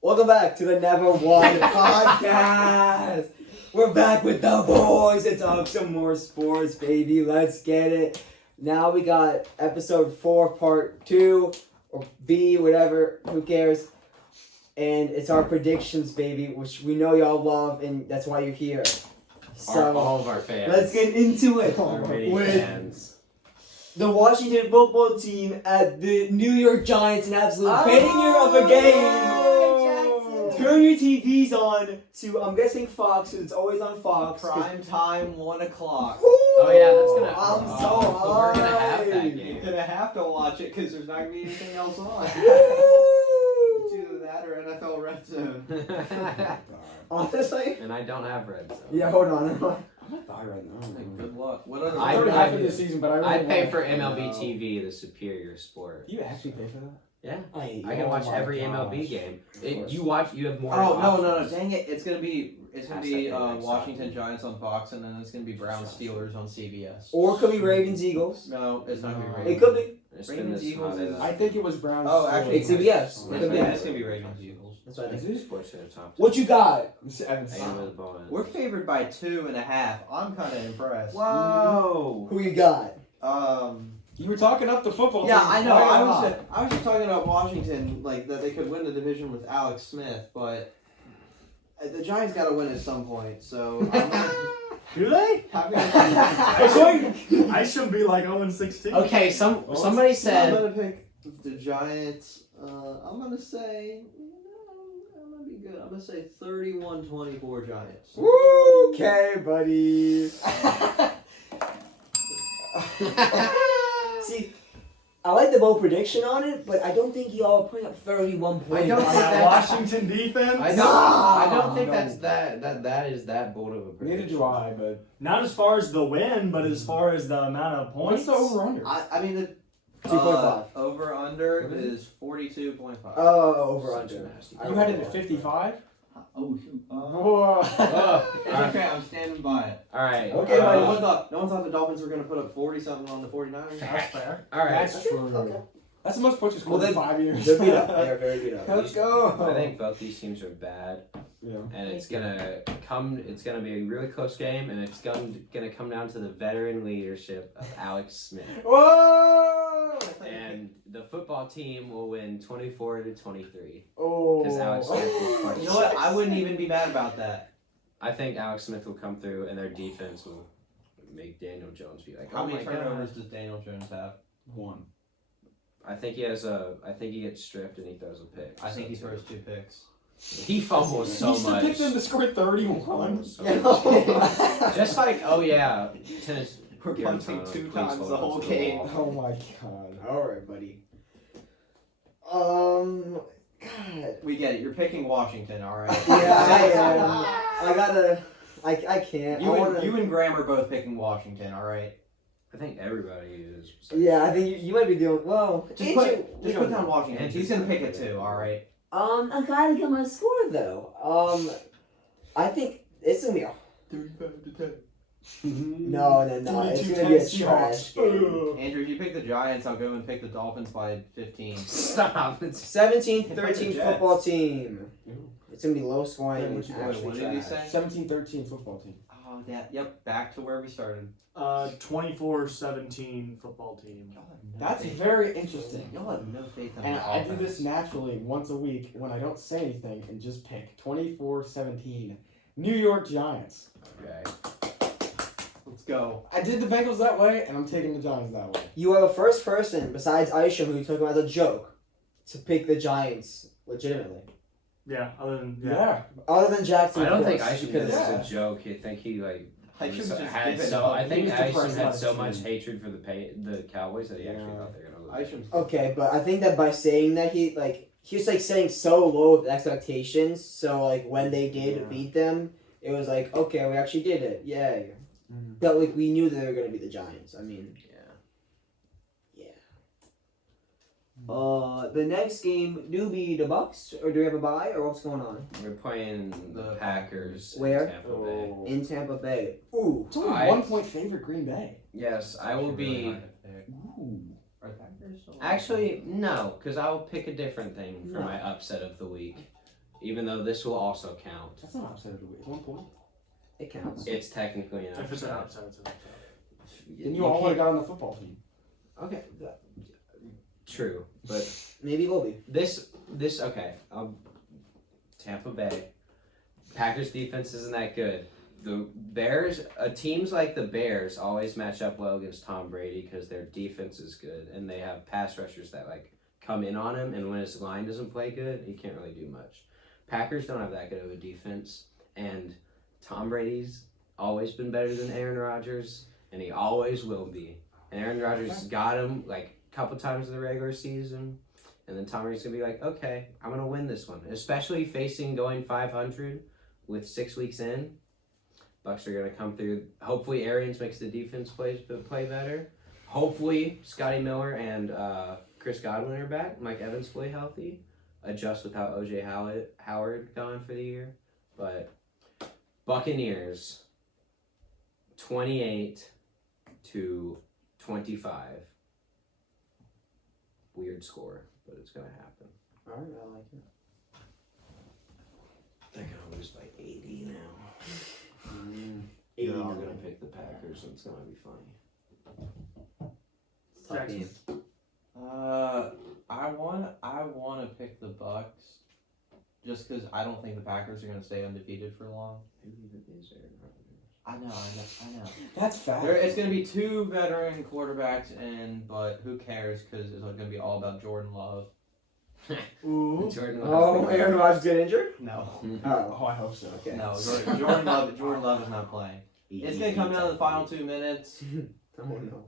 Welcome back to the Never Won podcast. We're back with the boys to talk some more sports, baby. Let's get it. Now we got episode 4, part 2, or B, whatever. Who cares? And it's our predictions, baby, which we know y'all love, and that's why you're here. So all of our fans. let's get into it. Our many With fans. the Washington football team at the New York Giants, an absolute banger of a game. Turn your TVs on to, I'm guessing Fox, because it's always on Fox. Prime time, 1 o'clock. Oh yeah, that's gonna. I'm so We're gonna have that hyped. game. You're gonna have to watch it because there's not gonna be anything else on. It's either that or NFL Red Zone. Honestly? And I don't have red zone. Yeah, hold on. I'm gonna die right now. Good luck. What other? I- I'm half of the season, but I really I pay want- for MLB TV, the superior sport. You actually pay for that? Yeah, I I can watch every MLB game. You have more. Oh no! options. Dang it! It's gonna be Pass that thing next Washington time. Giants on Fox, and then it's gonna be Browns Steelers on CBS. Or it could be Ravens Eagles. No, it's not gonna be No. Ravens. It could be. It's Ravens, been this Eagles hot is- as- I think it was Browns. Oh, actually, It's CBS. It It could be. Yeah, it's gonna be Ravens Eagles. That's what I Is think. it? Sports Center top. What you got? I am with the ball in. We're favored by 2.5. I'm kind of impressed. Whoa! Who you got? You were talking up the football Yeah, team. I know. Why I not? was just talking about Washington, like that they could win the division with Alex Smith, but the Giants got to win at some point. So I'm gonna, Do they? I'm gonna, I should be like 0-16. Okay, somebody I'm said. gonna pick the Giants. I'm gonna say. I'm gonna be good. I'm gonna say 31-24 Giants. Okay, buddy. See, I like the bold prediction on it, but I don't think y'all are putting up 31 points. I don't On think that that's- Washington defense? I don't think No. that's that is that bold of a prediction. Neither do I, but Not as far as the win, but as far as the amount of points. what's the over under? I mean the 2.5. over under What is it? is 42.5. Oh, over Such under. a nasty- I You had it at 55? Oh shoot. Whoa. It's okay. I'm standing by it. All right. Okay, No buddy. one thought the Dolphins were gonna put up 40 something on the 49ers. That's fair. All right. That's true. Okay. That's the most points you scored Well, in 5 years. They're beat up. They're very beat up. Let's go. I think both these teams are bad, Yeah. and it's gonna be a really close game, and it's gonna come down to the veteran leadership of Alex Smith. Whoa! And the football team will win 24-23. Oh. Because Alex Smith will clutch. You know what? I wouldn't even be mad about that. I think Alex Smith will come through, and their defense will make Daniel Jones be like, How "Oh many my turnovers god!" does Daniel Jones have? 1. I think he gets stripped and he throws a pick. I think he So, throws 2 picks. He fumbles so You still much. picked them to score 31. Fumbles so Yeah. much. Just like, oh yeah, tennis. We're punting Garantano, 2 please times hold the on whole to the game. ball. Oh my god. Alright, buddy. God. We get it. You're picking Washington, all right? Yeah, I gotta. I can't. You I and, wanna, you and Graham are both picking Washington, all right? I think everybody is. Yeah, I think you might be doing well. Just Andrew, put, we just put don't down know. Washington. Andrew's He's gonna gonna pick it pick it. too, all right? I gotta get my score though. I think it's gonna be a 35 to 10. no. It's gonna be a trash game. Andrew, if you pick the Giants, I'll go and pick the Dolphins by 15. Stop. It's 17-13 Jets. football team. It's gonna be low scoring. Wait, and what actually did he trash. say? 17-13 football team. Oh, yep, back to where we started. 24-17 football team. Y'all have no That's faith. very interesting. Y'all have no faith in And my I do offense. this naturally once a week when I don't say anything and just pick 24-17 New York Giants. okay. Let's go. I did the Bengals that way, and I'm taking the Giants that way. You are the first person besides Aisha who took him as a joke to pick the Giants legitimately. Yeah, other than Yeah. Other than Jackson, I don't of think course, I should because this Yeah. is a joke. I think he like I should just had give it so. up. I think He was Ashton depressed had last so much season. hatred for the Cowboys that he actually Yeah. thought they were gonna lose. I should. okay, but I think that by saying that he was like saying so low of expectations, so like when they did Yeah. beat them, it was like okay, we actually did it, yay. Mhm. But like we knew they were gonna be the Giants. I mean, Yeah. the next game do be the Bucks, or do we have a bye, or what's going on We're playing the Packers Where? in Tampa Bay. Oh. in Tampa Bay? Ooh, It's only I- 1 point favorite Green Bay. Yes, I will be. Ooh. Are the Packers Packers? Or- Actually, no, because I'll pick a different thing for No. my upset of the week. Even though this will also count. That's not upset of the week. It's 1 point. It counts. It's technically an If it's an upset. upset, it's an upset. Then you all would have can't- got on the football team. Okay. True, but Maybe it will be. this okay. Tampa Bay. Packers defense isn't that good. The Bears, teams like the Bears always match up well against Tom Brady because their defense is good and they have pass rushers that like come in on him, and when his line doesn't play good, he can't really do much. Packers don't have that good of a defense, and Tom Brady's always been better than Aaron Rodgers, and he always will be. And Aaron Rodgers got him like a couple times in the regular season, and then Tom Brady's gonna be like, okay, I'm gonna win this one, especially facing going 500 with 6 weeks in. Bucks are gonna come through. Hopefully, Arians makes the defense play better. Hopefully, Scotty Miller and Chris Godwin are back. Mike Evans fully healthy. Adjust without OJ Howard gone for the year. But Buccaneers 28-25. Weird score, but it's gonna happen. Alright, I like it. They're gonna lose by 80 now. Eighty You're all nothing. gonna pick the Packers, and it's gonna be funny. Tough Jackson. game. I want to pick the Bucks, just because I don't think the Packers are gonna stay undefeated for long. Maybe it is Aaron Rodgers. I know. That's fast. It's gonna be 2 veteran quarterbacks, but who cares? Because it's gonna be all about Jordan Love. Ooh. Jordan Oh, Love's Aaron Rodgers get injured? No, Oh, I hope so. okay. no, Jordan Love is not playing. It's gonna come down to the final 2 minutes. Oh no.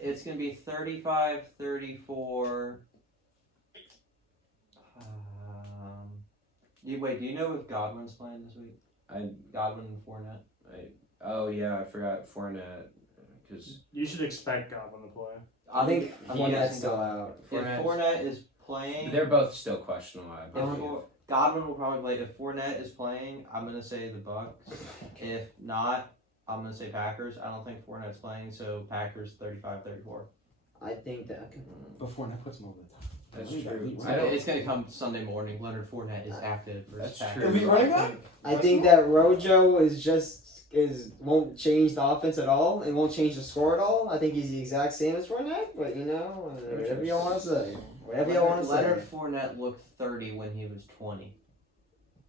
It's gonna be 35-34. Do you know if Godwin's playing this week? Godwin and Fournette. Oh yeah, I forgot Fournette. Because You should expect Godwin to play. I think he Fournette's hasn't still got- out. If Fournette is playing, they're both still questionable. I if believe. Godwin will probably play. If Fournette is playing, I'm gonna say the Bucks. If not, I'm gonna say Packers. I don't think Fournette's playing, so Packers 35-34. I think that. Okay. Before that puts him over the top. That's I true. think I don't- It's gonna come Sunday morning. Leonard Fournette is active versus That's Packers. true. Is he running back? I think that Rojo won't change the offense at all and won't change the score at all. I think he's the exact same as Fournette, but whatever you want to say. Whatever you want to say. Leonard Fournette looked 30 when he was 20.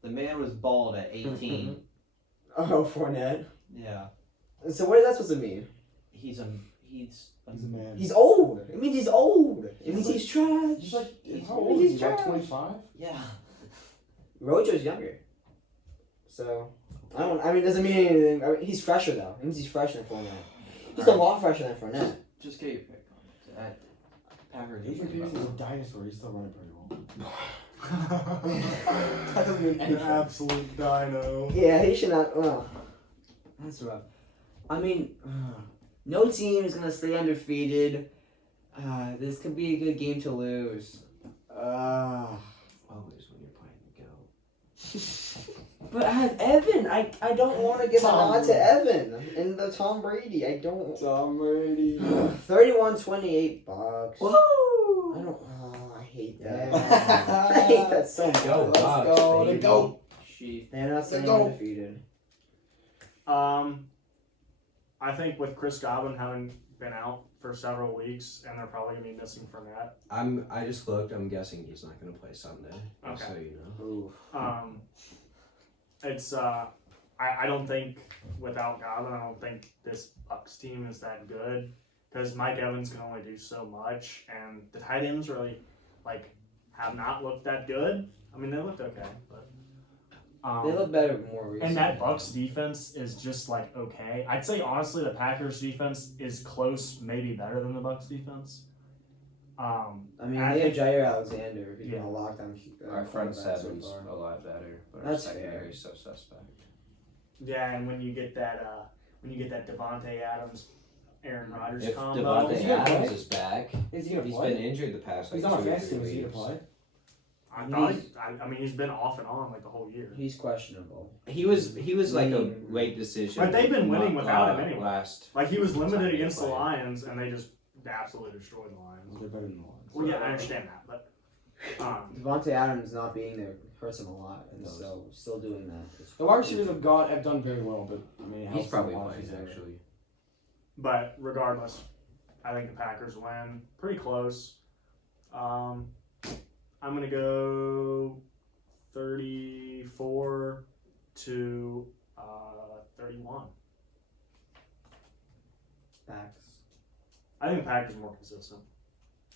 The man was bald at 18. Oh, Fournette. Yeah, So what is that supposed to mean? he's a He's a man. He's old. It means he's old. It means he's trash. He's like, He's- how old is he? he's Like trash. 25? yeah. Rojo's younger. So it doesn't mean anything. I mean, he's fresher though. It means he's fresher than Fournette. He's a lot fresher than Fournette. Just get your pick on it. Packers. Even usually if he's about- a dinosaur, he's still running pretty well. that doesn't mean anything. Absolute dino. Yeah, he should not. Well, that's rough. I mean, no team is gonna stay undefeated. This could be a good game to lose. Always when you're playing go. But I have Evan. I don't want to give a Tom nod to Brady. Evan and the Tom Brady. I don't. Tom Brady. 31-28 Bucks. Woo! I don't. Oh, I hate that. I hate that so much. Go Let's Bucks, go. baby. The GOAT. She. They're not staying go. undefeated. I think with Chris Godwin having been out for several weeks, and they're probably gonna be missing Fournette. I just looked. I'm guessing he's not gonna play Sunday. Okay. So you know. Ooh. It's I don't think without Godwin, I don't think this Bucks team is that good because Mike Evans can only do so much, and the tight ends really have not looked that good. I mean, they looked okay, but They look better more recently. and that Bucks defense is just okay. I'd say honestly, the Packers defense is close, maybe better than the Bucks defense. I mean, I they have think- Jair Alexander, who's Yeah. been a lockdown. Our front quarterback so seven's far. a lot better, but our That's secondary is so suspect. Yeah, and when you get that Devontae Adams, Aaron Rodgers If combo, Devontae Is he gonna Adams play? is back, Is he gonna he's play? been injured the past He's 2 on or a fantasy 3 team. Is he weeks. gonna play? I thought he's been off and on the whole year. He's questionable. He was like a late decision. But they've been winning without him uh, anyway. Last He was limited Time against the to play. Lions, and they just they absolutely destroy the Lions. They're better than the Lions. Well, yeah, I understand that, but Devontae Adams not being there hurts him a lot, and It does. so still doing that. The wide receivers have done very well, but I mean, it He's helps probably them a lot playing if he's there. actually. but regardless, I think the Packers win. Pretty close. I'm gonna go 34 to 31. Facts. I think the Packers are more consistent.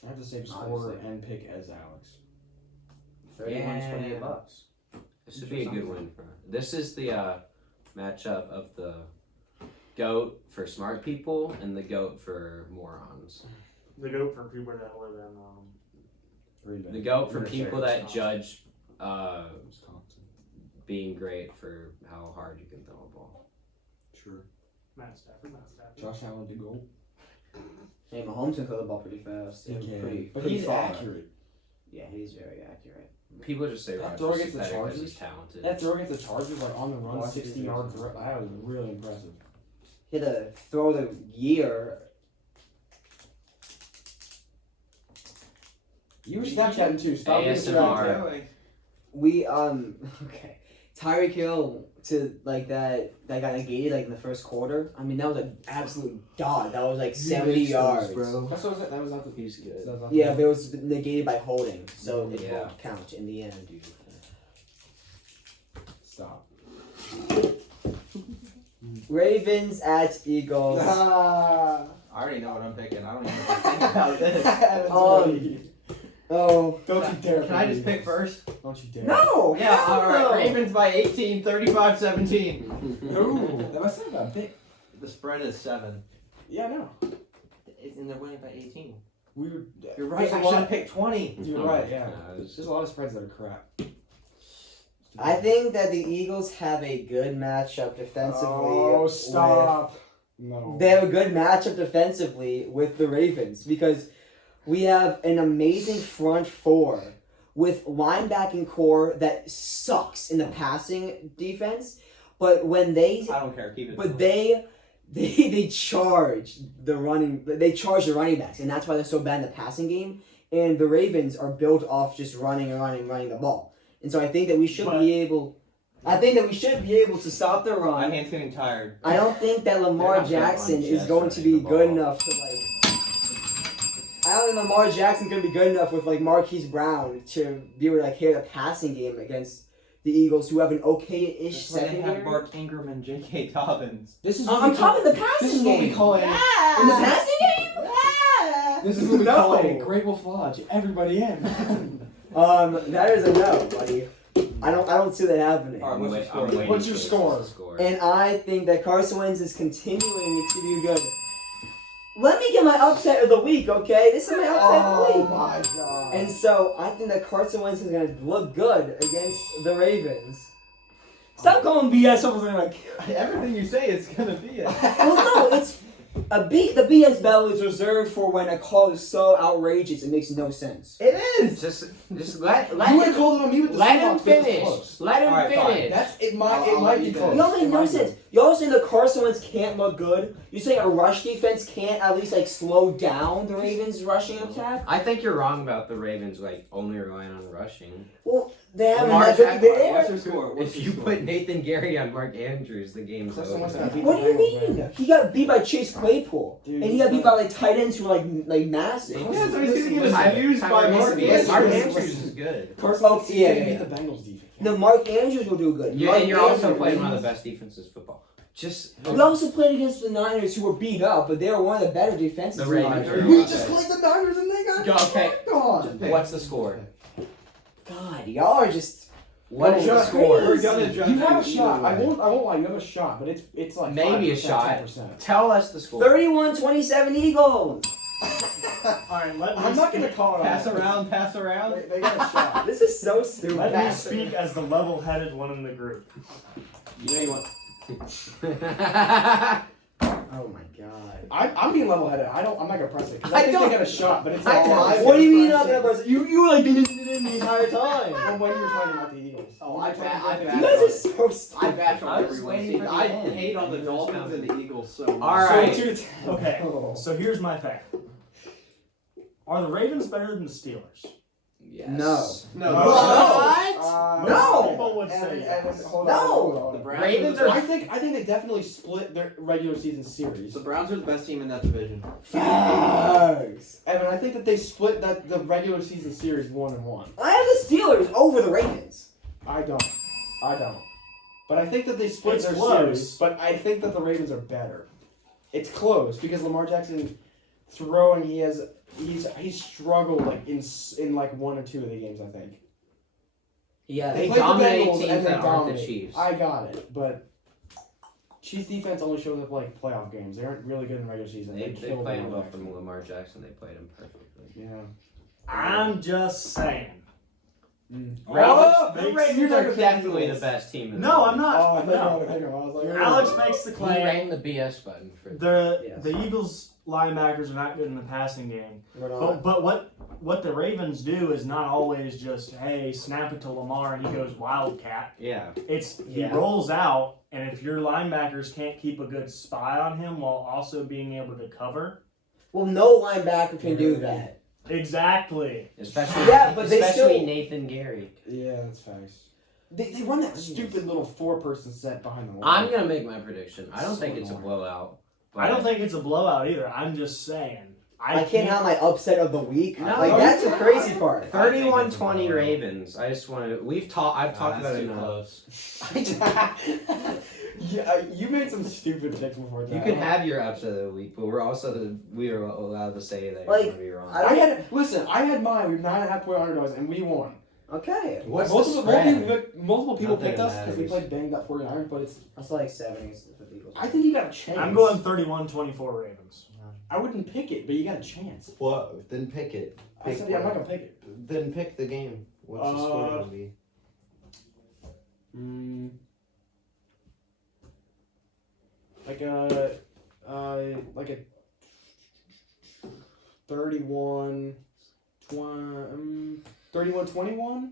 I have the same score Obviously. and pick as Alex. 31 Yeah. $28. This should be a good win for. This is the matchup of the GOAT for smart people and the GOAT for morons. The GOAT for people that live in Green Bay. The GOAT for You're gonna people say that Wisconsin. judge Wisconsin. being great for how hard you can throw a ball. Sure. Matt Stafford. Josh Allen to go. Hey, Mahomes can throw the ball pretty fast. and pretty, But pretty he's far. accurate. Yeah, he's very accurate. People just say That throw Rodgers is against the better because Chargers? he's talented. That throw against the Chargers, like on the run, Washington 60 yards. That was really impressive. He had a throw of the year. You were Snapchatting too. Stop being ASMR. distracted. We okay. Tyreek Hill to like that got negated like in the first quarter. I mean that was an absolute dog. That was like 70 yards. That's what was it. That was not the He's good. that was not Yeah, the- but it was negated by holding, so it Yeah. won't count in the end, dude. Stop. Ravens at Eagles. I already know what I'm picking. I don't even have to think about this. Oh Don't you dare. Can I just pick pick first? Don't you dare. no! Yeah, hell alright. no. Ravens by 18, 35-17. Ooh, that must have been a pick. The spread is 7. Yeah, no. And they're winning by 18. We were. You're right. There's a I should lot. have picked 20. You're right. Yeah. it's- There's a lot of spreads that are crap. I think that the Eagles have a good matchup defensively. Oh, stop. No. They have a good matchup defensively with the Ravens because we have an amazing front four with linebacking core that sucks in the passing defense, but when they I don't care. Keep it. but they charge the running backs, and that's why they're so bad in the passing game. And the Ravens are built off just running the ball. And so I think that we should be able to stop the My run. hand's getting tired. I don't think that Lamar They're not gonna Jackson run is just going to running be the good ball. enough to I don't think Lamar Jackson's going to be good enough with like Marquise Brown to be able to like carry the passing game against the Eagles, who have an okay-ish That's why they secondary. have Mark Ingram and J.K. Dobbins. This is I'm talking the This passing is what we game. call it. In the passing game? This is what we No. call it. Great Wolf Lodge. Everybody in. That is a no, buddy. I don't see that happening. All right, what's your I'm score? waiting What's for your this score? to score. And I think that Carson Wentz is continuing to do good. Let me get my upset of the week, okay? This is my upset of the Oh week. my god. And so I think that Carson Wentz is going to look good against the Ravens. Stop calling BS over there like. Everything you say is gonna be it. Well, no, it's the BS battle is reserved for when a call is so outrageous it makes no sense. It is. just let You would have him, called it on me with the let him Seahawks, but it's finish. close. Let him Alright, fine. finish. It might I'll be leave close. it. Y'all make It no might be. sense. Y'all saying the Carson Wentz can't look good. You saying a rush defense can't at least like slow down the Ravens' rushing attack? I think you're wrong about the Ravens like only relying on rushing. Well, they haven't Lamar had good Jackson, there. What's your score? If you put Nathan Gary on Mark Andrews, the game's Carson Wentz over. got beat What do you the Bengals, mean? man. He got beat by Chase Claypool, Dude, and he got beat by like tight ends who are like massive. Yeah, so he's gonna get abused by Mark Mark Andrews. Andrews. Mark Andrews is good. Carson Oh, Wentz yeah, beat yeah. the Bengals defense. No, Mark Andrews will do good. Yeah, Mark and you're also Andrews- playing one of the best defenses in football. Just We also played against the Niners, who were beat up, but they were one of the better defenses. The in the Ravens league. are- We just played the Niners and they got Go, okay. fucked on. What's the score? God, y'all are just. What is the Just- score? We're gonna judge You have a you shot. either I way. won't lie. You have a shot, but it's like Maybe a 5%, shot. 10%. Tell us the score. 31-27 Eagles. Alright, let me I'm not speak- gonna call it. Pass on that. around, pass around. They got a shot. This is so stupid. Let me speak as the level-headed one in the group. You know you want. Oh my god. I'm being level-headed. I'm not gonna press it because I I think don't- they got a shot, but it's I like don't- live. What do you mean not gonna You like didn't the entire time. Well, when you were talking about the Eagles. Oh, I bet. You guys are so I stupid. bash on I was everyone. waiting See, for the I end. hate on the Dolphins and the Eagles so much. All right. So 2-10. Okay, so here's my thing. Are the Ravens better than the Steelers? Yes. No. What? No! Most people would say yes. hold No! on, hold The on. Browns Ravens are are- I think they definitely split their regular season series. the Browns are the best team in that division. Facts. Evan, I think that they split the regular season series 1-1. I have the Steelers over the Ravens. I don't. But I think that they split It's their close. series. But I think that the Ravens are better. It's close because Lamar Jackson throwing he's struggled like in like 1 or 2 of the games, I think. Yeah. They They played the dominate Bengals teams and they that aren't the dominate. Chiefs. I got it, but Chiefs defense only shows up like playoff games. They aren't really good in the regular season. They killed played Lamar well Jackson. from Lamar Jackson. They played him perfectly. Yeah. I'm just saying. Oh, Alex the makes- Ravens you're are not definitely gonna the best team in the No, league. I'm not. Oh, No. I was like, Alex makes the He claim. rang the BS button for Yes. The Eagles linebackers are not good in the passing game. We're not. But what the Ravens do is not always just, hey, snap it to Lamar and he goes wildcat. Yeah. It's Yeah. he rolls out, and if your linebackers can't keep a good spy on him while also being able to cover, Well, no linebacker can do that. exactly. Especially Yeah, but they especially still- Nathan Gary. Yeah, that's facts. They run that Stupid little 4-person set behind the line. I'm gonna make my prediction. I don't So think it's a annoying. blowout. I don't think it's a blowout either. I'm just saying. I can't have my upset of the week. No. Like that's the crazy part. 31-20 Ravens. I just want to. I've talked about it too now. close. Yeah, you made some stupid picks before that. You can have your upset of the week, but we are allowed to say that Like, you're gonna be wrong. I had mine. We were 9.5 point underdogs, and we won. Okay. What's multiple, the spread? multiple people Not that picked it us because we matters. played banged up 49ers, but it's. That's like 70s for the Eagles. I think you got a chance. I'm going 31-24 Ravens. I wouldn't pick it, but you got a chance. Well, then pick it. I said, yeah, I'm not gonna pick it. Then pick the game. What's the score gonna be? Like a 31-21. 31-21?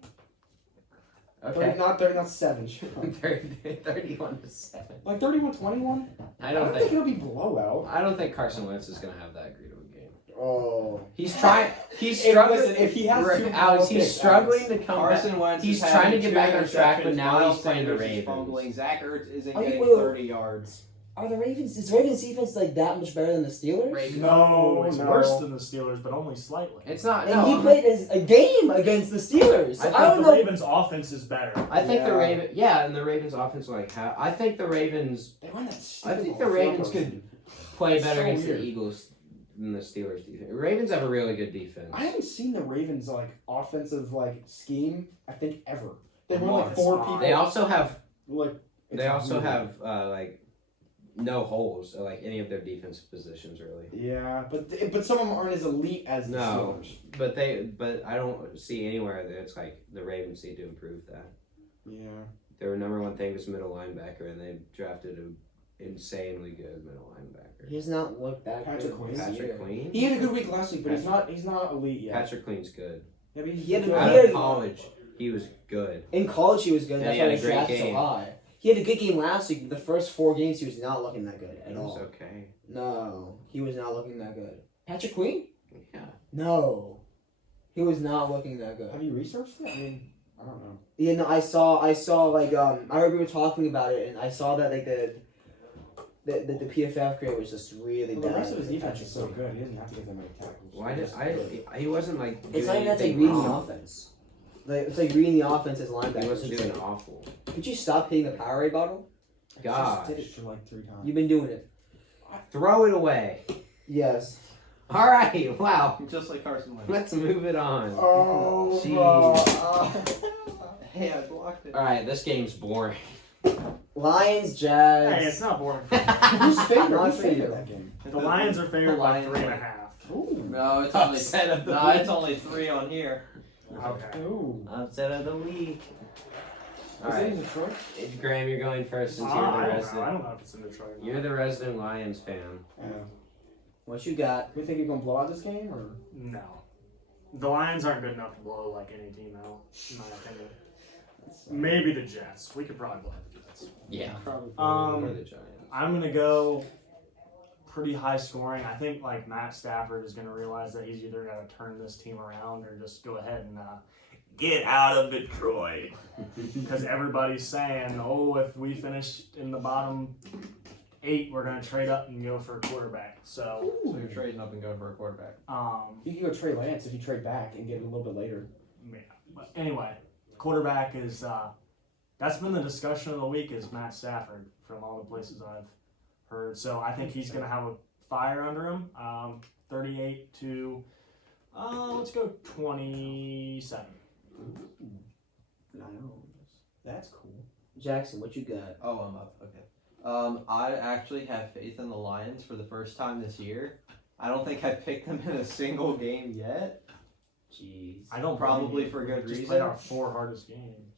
Okay. Not 7. 31-7. Like 31-21? I I don't don't think. think it'll be blowout. I don't think Carson Wentz is gonna have that great of a game. Oh. He's trying. He's If- struggling. listen, if he has two Alex, ball he's picks, struggling Alex. to come back. Carson Wentz He's is trying having to get two back on track, but interceptions. now Miles he's playing the Sanders is Ravens. fumbling. Zach Ertz isn't Are you- getting wait, wait. 30 yards. Are the Ravens? Is Ravens defense like that much better than the Steelers? Ravens. No, it's no. worse than the Steelers, but only slightly. It's not. And No, he played a game against the Steelers. I So think I don't the know. Ravens' offense is better. I think the Yeah. Ravens. Yeah, and the Ravens offense I think the Ravens They run that I stupid think ball the Ravens four-person. could play better So against weird. the Eagles than the Steelers defense. Ravens have a really good defense. I haven't seen the Ravens like offensive like scheme. I think ever. They run like It's 4 not. people. They also have like. it's they also weird. have like no holes like any of their defensive positions really. Yeah, but some of them aren't as elite as the No. Steelers. But I don't see anywhere that it's like the Ravens need to improve that. Yeah. Their number one thing is middle linebacker, and they drafted an insanely good middle linebacker. He has not looked that Patrick good. Queen? this year. Patrick Queen. He had a good week last week, but he's not elite yet. Patrick Queen's good. Yeah, but He had a- Out he of had- college, he was good. In college, he was good. Yeah, That's he why had he a great drafted so game. high. He had a good game last week. But the first 4 games, he was not looking that good at He was all. okay. No, he was not looking that good. Patrick Queen? Yeah. No, he was not looking that good. Have you researched it? I mean, I don't know. Yeah, no, I saw like I heard we were talking about it, and I saw that like the PFF grade was just really Well, the bad. rest of his for defense Patrick is so Queen. good. He doesn't have to get that many tackles. Why did He's good. He wasn't like doing It's not even that's like anything reading the wrong. offense. Like it's like reading the offense as He linebacker. wasn't It's doing like, awful. could you stop hitting the Powerade bottle? I Gosh. just did it for like 3 times. You've been doing it. Throw it away. Yes. All right. Wow. Just like Carson Wentz. Let's move it on. Oh, Jeez. Hey, I blocked it. All right. This game's boring. Lions, Hey, Jags. it's not boring. Who's favorite? Not Who's for favorite you. that game? The Lions are favored by Lions 3.5. Ooh. No, it's only Upset of the no, week. it's only 3 on here. Okay. Ooh. Upset of the week. All Is it in right. Detroit? Graham, you're going first since I you're the don't know. I resident. don't know if it's in Detroit. or You're not. the resident Lions fan. Yeah. What you got? We think you're gonna blow out this game, or No. The Lions aren't good enough to blow like any team out, in my opinion. Maybe the Jets. We could probably blow the Jets. Yeah. probably? Or Um, the Giants. I'm gonna go. pretty high scoring. I think like Matt Stafford is going to realize that he's either got to turn this team around or just go ahead and get out of Detroit. Because everybody's saying, oh, if we finish in the bottom 8, we're going to trade up and go for a quarterback. So you're trading up and going for a quarterback. You can go Trey Lance if you trade back and get it a little bit later. yeah. But anyway, quarterback is that's been the discussion of the week is Matt Stafford from all the places I've heard. So I think he's going to have a fire under him. 38 to let's go 27. That's cool. Jackson, what you got? Oh, I'm up. Okay. I actually have faith in the Lions for the first time this year. I don't think I've picked them in a single game yet. Jeez. I don't Probably for good just reason. played our 4 hardest games.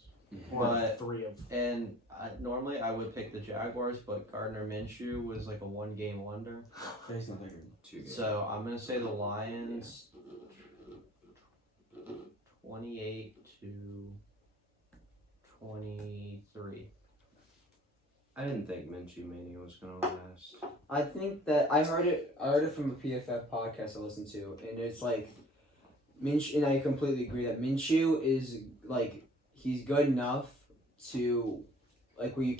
Or But 3 of. and normally I would pick the Jaguars, but Gardner Minshew was like a 1-game wonder. He's not that good. 2 games. So I'm gonna say the Lions 28 to 23. I didn't think Minshew Mania was gonna last. I think that I heard it from a PFF podcast I listened to, and it's like Minshew, and I completely agree that Minshew is like he's good enough to like where you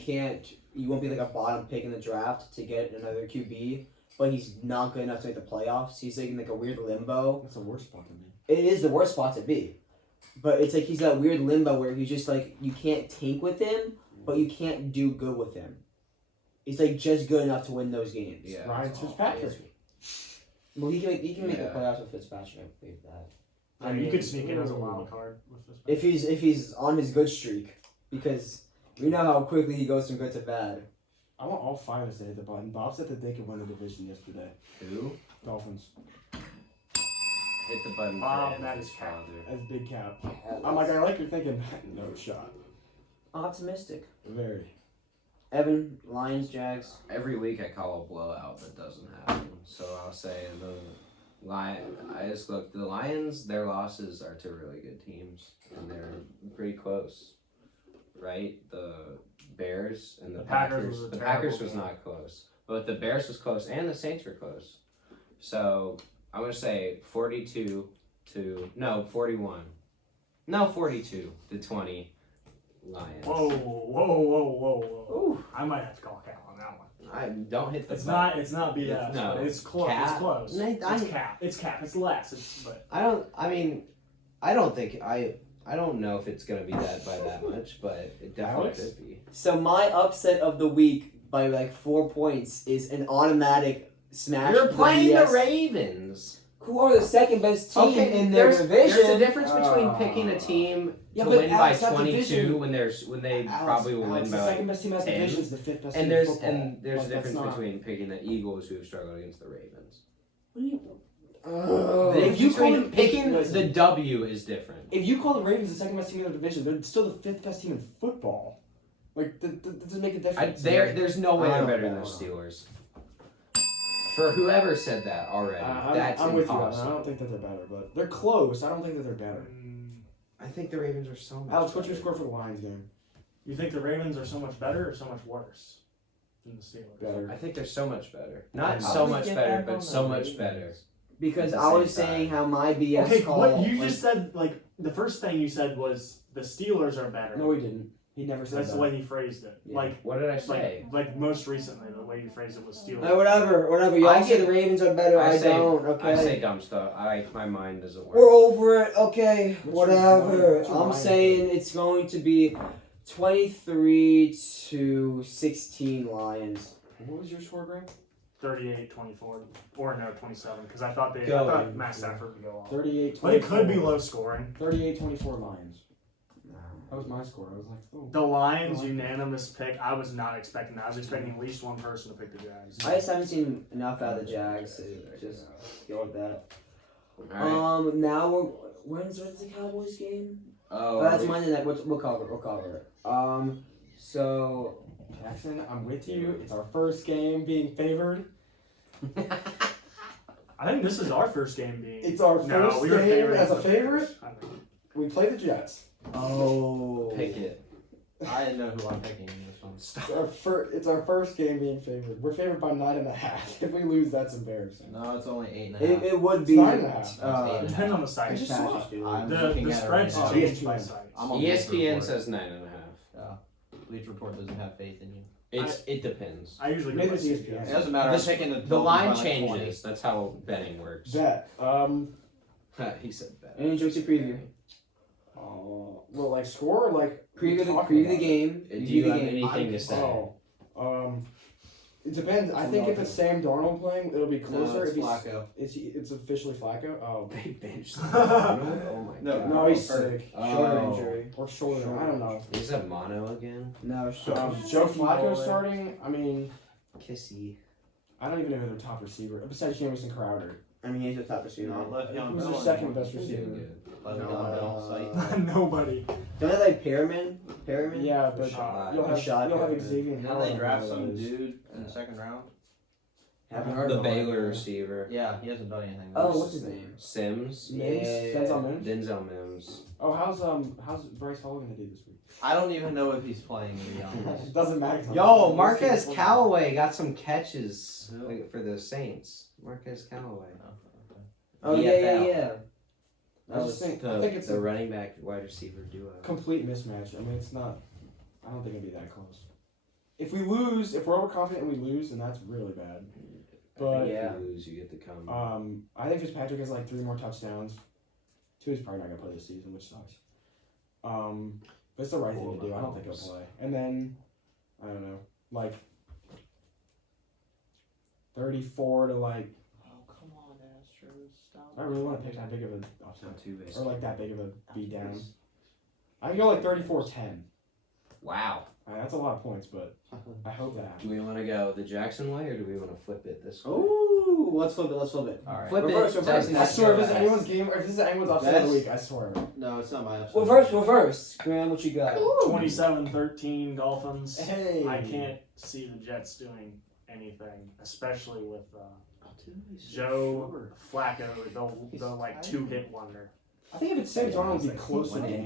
won't be like a bottom pick in the draft to get another QB, but he's not good enough to make the playoffs. He's like in like a weird limbo. That's the worst spot to me. It is the worst spot to be, but it's like he's that weird limbo where he's just like you can't tank with him, but you can't do good with him. He's like just good enough to win those games. Yeah. Ryan that's all. Fitzpatrick. Well, he can make the Yeah. playoffs with Fitzpatrick. I believe that. I mean, you could sneak in as a wild card with this. If he's on his good streak, because we know how quickly he goes from good to bad. I want all 5 to stay at the bottom. Bob said that they could win the division yesterday. Who? Dolphins. Hit the button Bob, for that Andrew's is cap. father. That's big cap. I'm like, I like your thinking. No shot. Optimistic. Very. Evan, Lions, Jags. Every week I call a blowout that doesn't happen. So I'll say the I just look, the Lions, their losses are to really good teams, and they're pretty close, right? The Bears and the The Packers Packers. was a The terrible Packers was game. not close, but the Bears was close, and the Saints were close. So I'm gonna say 41. No, 42 to 20. Lions. Whoa. Ooh. I might have to call count on that one. I don't hit the. It's button. not BS. No. But it's close. Cap? It's close. I- It's cap. It's less. But I don't know if it's gonna be that by that much, but it definitely Alex? could be. So my upset of the week by like 4 points is an automatic smash. You're playing the BS. Ravens. Who are the second best team in their there's division? a difference between picking a team Yeah, to but win by Alex, that 22 division- when they Alex, probably will Alex, win the by second like best team in that 10. division is the 5th best and team there's in football. and there's Like, a that's difference not- between picking the Eagles who have struggled against the Ravens. Oh. If you call picking listen. the W is different. If you call the Ravens the second best team in their division, they're still the 5th best team in football. Like, that doesn't make a difference. There's no way I they're don't better than the know. Steelers. For whoever said that already, that's I'm with you. impossible. I don't think that they're better, but they're close. I don't think that they're better. I think the Ravens are so much Alex, what's your better. score for the Lions game? you think the Ravens are so much better or so much worse than the Steelers? Better. I think they're so much better. How Not do so we much get better, back but on so the much Ravens? better. Because At the I was same saying time. how my BS Okay, call. what you like, just said, like the first thing you said was the Steelers are better. No, he didn't. He never said That's that. the way he phrased it. Yeah. Like What did I say? most recently, the way you phrased it was Steelers. Whatever. Y'all I say get- the Ravens are better. I say- don't. Okay. I say dumb stuff. My mind doesn't work. We're over it. Okay. What's your Whatever. What's your I'm Lions saying it's going to be 23 to 16 Lions. What was your score, Greg? 38-24, or no, 27, because I thought Go. Matt Stafford would go off. 38-24. But it could be low scoring. 38-24 Lions. That was my score. I was like, oh. The Lions unanimous pick. I was not expecting that. I was expecting at least one person to pick the Jags. I just haven't seen enough out of the Jags to just go with that. Alright. Now when's the Cowboys game? Oh, That's Monday night. We'll cover it. So Jackson, I'm with you. It's our first game being favored. I think this is our first game being. It's our No, first we were game favored as a the favorite. Bears. I think. We play the Jets. oh, pick it. I know who I'm picking in this one. It's our first game being favored. We're favored by 9.5. If we lose, that's embarrassing. No, it's only 8.5. It would It's be. 9.5. Depending on the site. It's just Patrick's saw. doing. I'm The looking at it spreads right now. change by ESPN. site. I'm on ESPN Bleacher Report. says 9.5. Bleacher Report doesn't have faith in you. It depends. I usually go Maybe by it's CPS. It doesn't matter. I'm taking The Dolphins line by like 20. changes. That's how betting works. Bet. He said bet. Any jokes to preview? Well, like score or like Preview the talking about it? game. Do Review you the have game. anything to say? It depends. I think if it's Sam Darnold playing, it'll be closer. No, it's if he's Flacco. it's officially Flacco. Oh, They benched him. Oh my No, god. no, he's hurt. sick. Shoulder Oh. injury. Or shoulder. I don't know. Is that mono again? No, Joe Flacco starting. I mean, Kissy. I don't even know who their top receiver besides Jamison Crowder. I mean, he's the top receiver. Not Le'Veon Who's Bell their second anymore. best He's receiver? doing good. Le'Veon No. Bell site. Nobody. Don't they like Perriman? Perriman? Yeah, but Rashad. you'll have Rashad Xavier. Didn't Howard, they draft whoever some it is. dude in the second round? Haven't heard The of him. Baylor receiver. Yeah, he hasn't done anything. Oh, what's his name? Sims. Mims? Yeah. Denzel Mims? Denzel Mims. Oh, how's Bryce Hall gonna do this week? I don't even know if he's playing, to be honest. It doesn't matter. Yo, Marquez Callaway got some catches Who? like, for the Saints. Marquez Callaway. Oh yeah, yeah, EFL. yeah. I just think The, I think it's the a running back wide receiver duo. complete mismatch. I mean, it's not. I don't think it'll be that close. If we lose, if we're overconfident and we lose, then that's really bad. I But- think Yeah. if you lose, you get to come. I think Fitzpatrick has like 3 more touchdowns. 2 is probably not gonna play this season, which sucks. But it's the right thing to do. I don't think he'll play. And then I don't know, like 34 to like. Oh, come on, Astros. Stop. I really want to pick that big of an upset Not too base. or like that big of a beat down. I can go like 34-10. Wow. That's a lot of points, but I hope that happens. Do we want to go the Jackson way or do we want to flip it this way? Ooh, let's flip it. Let's flip it. Alright. Flip Reverse, it. reverse. I swear, if this is anyone's game, or if this is anyone's upset of the That's- week, I swear. No, it's not my upset. Reverse, reverse. Graham, what you got? 27-13 Dolphins. Hey. I can't see the Jets doing anything, especially with Joe Flacco. The like 2-hit wonder. I think if it's Sam Darnold, it'd be close in the game.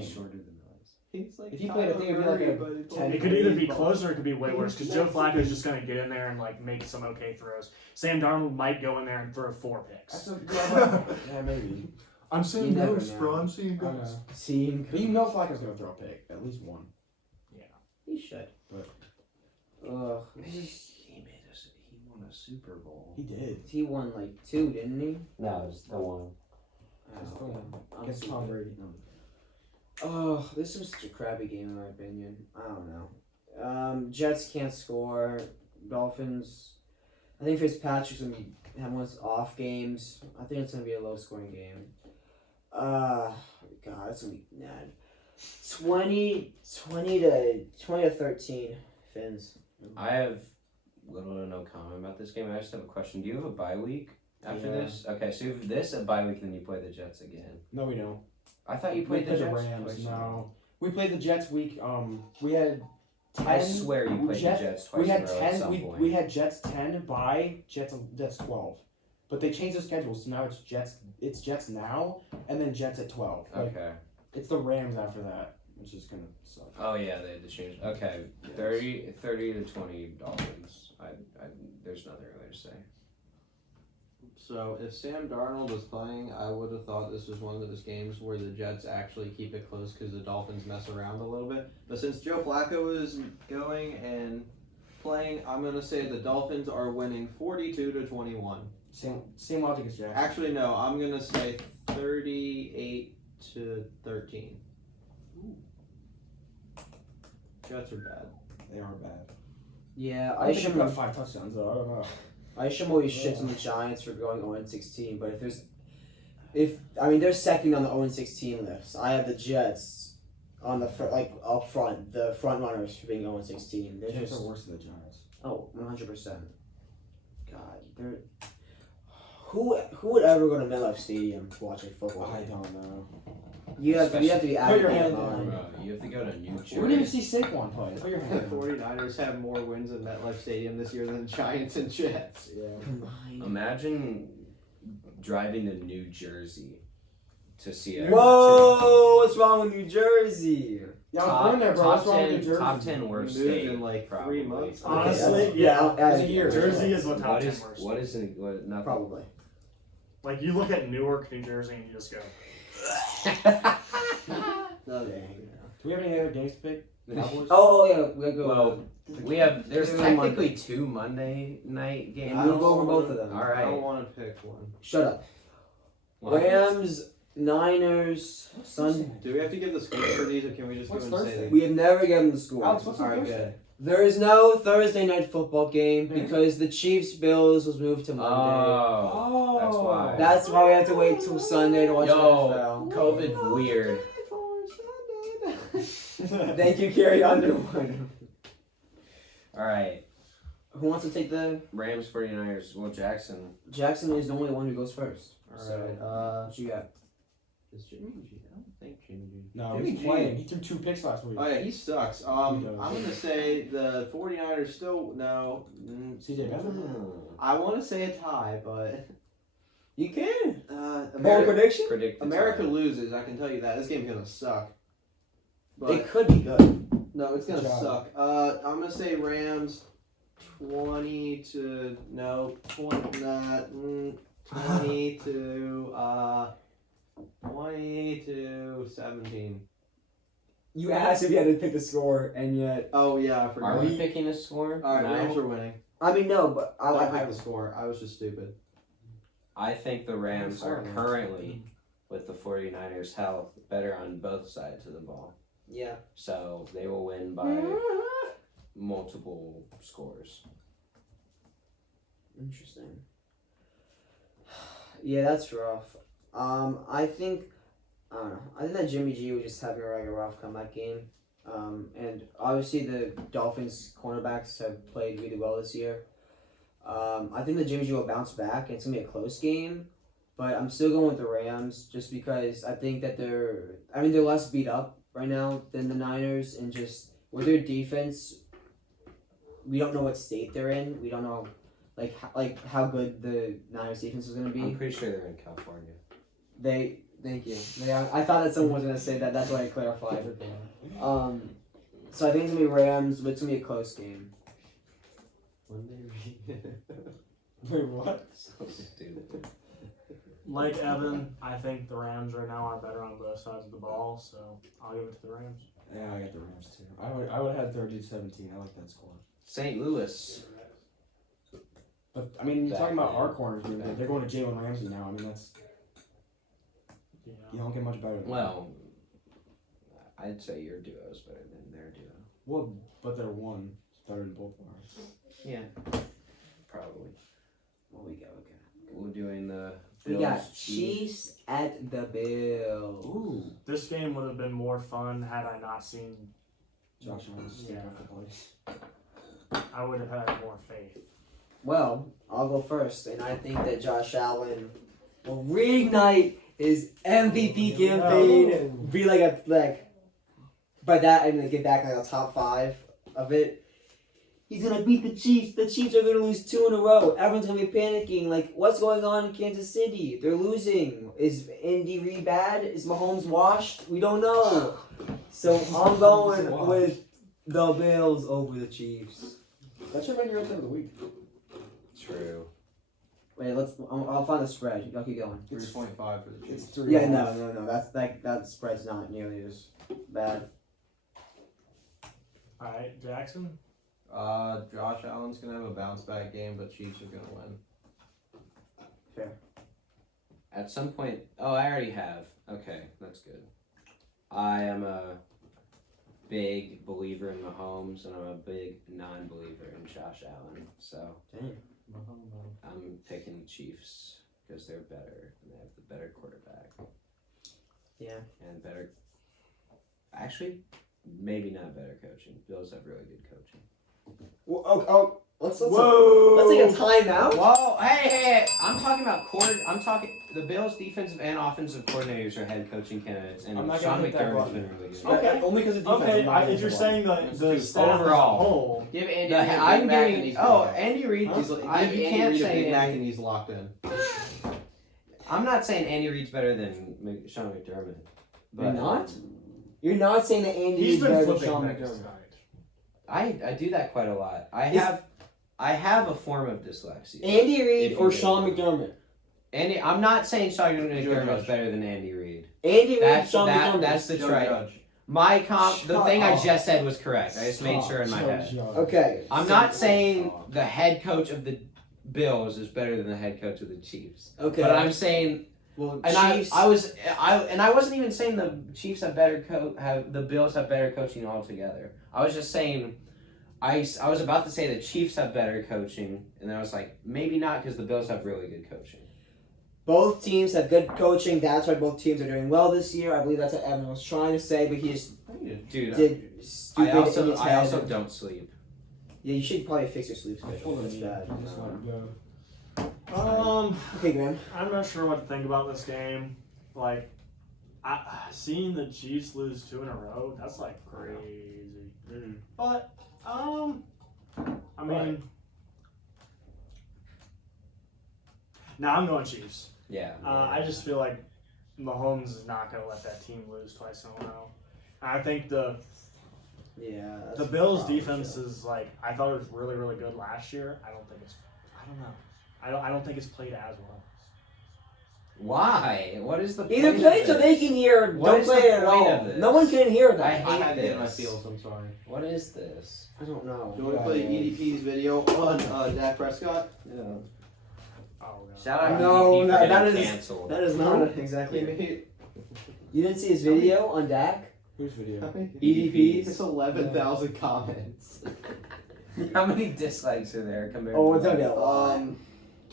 If he played, I think it'd be like a 10. It could either be closer or it could be way worse because Joe Flacco is just going to get in there and like make some okay throws. Sam Darnold might go in there and throw 4 picks. Yeah, maybe. I'm seeing ghosts, bro. I'm seeing I know. Seeing. But you know Flacco's gonna throw a pick, at least one. He should. But- Ugh. He won a Super Bowl. He did. He won like 2, didn't he? No, it's the one. Just the one. I'm Against stupid. Tom Brady. Oh, this was such a crappy game in my opinion. I don't know. Jets can't score. Dolphins. I think Fitzpatrick's gonna be having one of his off games. I think it's gonna be a low scoring game. God, it's gonna be mad. 20 to 13. Fins. I have little to no comment about this game. I just have a question. Do you have a bye week after Yeah. this? Okay, so if this a bye week, then you play the Jets again. No, we don't. I thought you We played the played the Jets. Rams. twice. No, we played the Jets week. We had 10. I swear you played Jet- the Jets twice We had in a row at 10. some We, point. we had Jets 10 by Jets 12, but they changed the schedule, so now it's Jets. It's Jets now, and then Jets at 12. Like, Okay. it's the Rams after that, which is gonna suck. Oh yeah, they had to change. Okay, 30 to 20 Dolphins. There's nothing really to say. So if Sam Darnold was playing, I would have thought this was one of those games where the Jets actually keep it close because the Dolphins mess around a little bit. But since Joe Flacco is going and playing, I'm gonna say the Dolphins are winning 42 to 21. Same logic as Jackson. Actually, no, I'm gonna say 38 to 13. Jets are bad. They are bad. Yeah, I think got 5 touchdowns though. I don't know. Isham always shits on the Giants for going 0-16, but they're second on the 0-16 list. I have the Jets on the up front, the front runners for being 0-16. They're Jets just are worse than the Giants. 100%. God, they're who would ever go to MetLife Stadium to watch a football I game? don't know. You have to be Put your active hand online. Bro, you have to go to New Jersey. We didn't even see Saquon play. Put your The hand down. 49ers have more wins at MetLife Stadium this year than Giants and Jets. Yeah. Combined. Imagine driving to New Jersey to see a Whoa! What's wrong with New Jersey? Yeah, I was born there, bro. What's wrong with New Jersey? top 10 worst Moved state in like probably. 3 months. Honestly, Okay, yeah. that's- It's a year. Jersey is the top What 10 is worst. what is it? What nothing? Probably. Like you look at Newark, New Jersey, and you just go. Okay. Do we have any other games to pick? Cowboys? Oh yeah, we'll go. Well, we have. There's Two technically 2 Monday night games. we'll go over both of them. All I don't right. want to pick one. Shut up. Well, Rams, Niners, Sun. Do we have to give the score for these, or can we just What's go and Thursday? say We have never given the score. Alex, what's on Alright, Thursday? good. There is no Thursday night football game Mhm. because the Chiefs Bills was moved to Monday. Oh, that's why. That's why we have to wait till Sunday to watch Yo, NFL. COVID's weird. Thank you, Carrie Underwood. All right. Who wants to take the Rams 49ers. Well, Jackson. Jackson is the only one who goes first. Alright, What you got? is Jimmy G? I don't think Jimmy G. No, Jimmy he's G. playing. He threw 2 picks last week. Oh yeah, he sucks. He I'm does. gonna say the 49ers still no. CJ Beathard? I want to say a tie, but You can. Bold America, prediction? Predict the America time. loses. I can tell you that this game's gonna suck. It But could be good. no, it's gonna Good job. suck. I'm gonna say Rams 20 to 17. You asked if you had to pick the score, and yet. Oh yeah, I forgot. Are we picking a score? All right, No. Rams are winning. I mean, no, but I picked the score. I was just stupid. I think the Rams are currently, with the 49ers' health, better on both sides of the ball. Yeah. So they will win by multiple scores. Interesting. Yeah, that's rough. I think I don't know. I think that Jimmy G was just having a rough comeback game. And obviously the Dolphins cornerbacks have played really well this year. I think that Jimmy G will bounce back and it's gonna be a close game. But I'm still going with the Rams just because I think that they're less beat up right now than the Niners, and just with their defense, we don't know what state they're in. We don't know how good the Niners defense is going to be. I'm pretty sure they're in California. Thank you. I thought that someone was going to say that. That's why I clarified. So I think it's going to be Rams, but it's going to be a close game. Wait, what? So stupid. Like Evan, I think the Rams right now are better on both sides of the ball, so I'll give it to the Rams. Yeah, I got the Rams too. I would have had 30-17. I like that score. St. Louis. But I mean, you're Back talking about then. our corners. Dude. They're going to Jalen Ramsey now. I mean, that's Yeah. you don't get much better. Than that. Well, I'd say your duo is better than their duo. Well, but they're one. It's better than both of ours. Yeah, probably. What we got? We're doing the We Bills, got Chiefs at the Bills. Ooh, This game would have been more fun had I not seen. Josh Allen stick Yeah. off the place. I would have had more faith. Well, I'll go first, and I think that Josh Allen will reignite his MVP campaign. Be like by that I mean get back like a top 5 of it. He's gonna beat the Chiefs. The Chiefs are gonna lose 2 in a row. Everyone's gonna be panicking. Like, what's going on in Kansas City? They're losing. Is Andy Reid bad? Is Mahomes washed? We don't know. So I'm going with the Bills over the Chiefs. That should have been your upset of the week. True. Wait, I'll find the spread. Y'all keep going. 3.5 for the It's Chiefs. 3. Yeah, no. That spread's not nearly as bad. All right, Jackson. Josh Allen's gonna have a bounce back game, but Chiefs are gonna win. At some point, I already have. Okay, that's good. I am a big believer in Mahomes, and I'm a big non-believer in Josh Allen. So Dang. I'm picking the Chiefs because they're better and they have the better quarterback. Yeah. And better. Actually, maybe not better coaching. Bills have really good coaching. Well, let's take Whoa! a timeout. Whoa! Hey! I'm talking about the Bills' defensive and offensive coordinators are head coaching candidates, and I'm not Sean gonna hit that McDermott's button. been really good. Okay. Only because of defense. Okay, I'm not if you're gonna saying That's the too staff as a overall. whole, Give Andy The- Reid a Big I'm Mac giving. and he's Oh, good. Andy Reid. Give You Andy can't Reid a say Big Mac Andy. and he's locked in. I'm not saying Andy Reid's better than Sean McDermott. You're not? You're not saying that Andy He's is been better than flipping Sean picks McDermott. tonight. I do that quite a lot. Is- I have a form of dyslexia. Andy Reid If or you Sean didn't know. McDermott? Andy, I'm not saying Sean Joe McDermott's Judge. better than Andy Reid. Andy Reid, Sean McDermott. That's the Joe trait. Judge. My the Shut thing I up. just said was correct. I just made sure in my head. Okay. I'm not saying the head coach of the Bills is better than the head coach of the Chiefs. Okay. But I'm saying, well, and Chiefs. I wasn't even saying the Chiefs have the Bills have better coaching altogether. I was just saying, I was about to say the Chiefs have better coaching, and then I was like, maybe not because the Bills have really good coaching. Both teams have good coaching. That's why both teams are doing well this year. I believe that's what Evan was trying to say, but he just Dude, did stupid I in his also head. don't sleep. Yeah, you should probably fix your sleep schedule. That's bad. Um, Okay, Graham. I'm not sure what to think about this game. Like, seeing the Chiefs lose 2 in a row, that's like crazy. But, I mean, now I'm going Chiefs. Yeah. I just feel like Mahomes is not going to let that team lose twice in a row. I think the Yeah. The Bills' defense is like, I thought it was really, really good last year. I don't know. I don't think it's played as well. Why? What is the Either point play of it so this? they can hear. What Don't is play the it at point all. of this? No one can hear I that. hate I had it in my this. feels, I'm sorry. What is this? I don't know. Do you want to play EDP's video on Dak Prescott? Yeah. Oh, God. Shout out No, EDP for no, that getting is- canceled. That is not exactly. You didn't see his video on Dak? Whose video? EDPs? It's 11,000 comments. How many dislikes are there compared Oh, to it's gonna be a lot.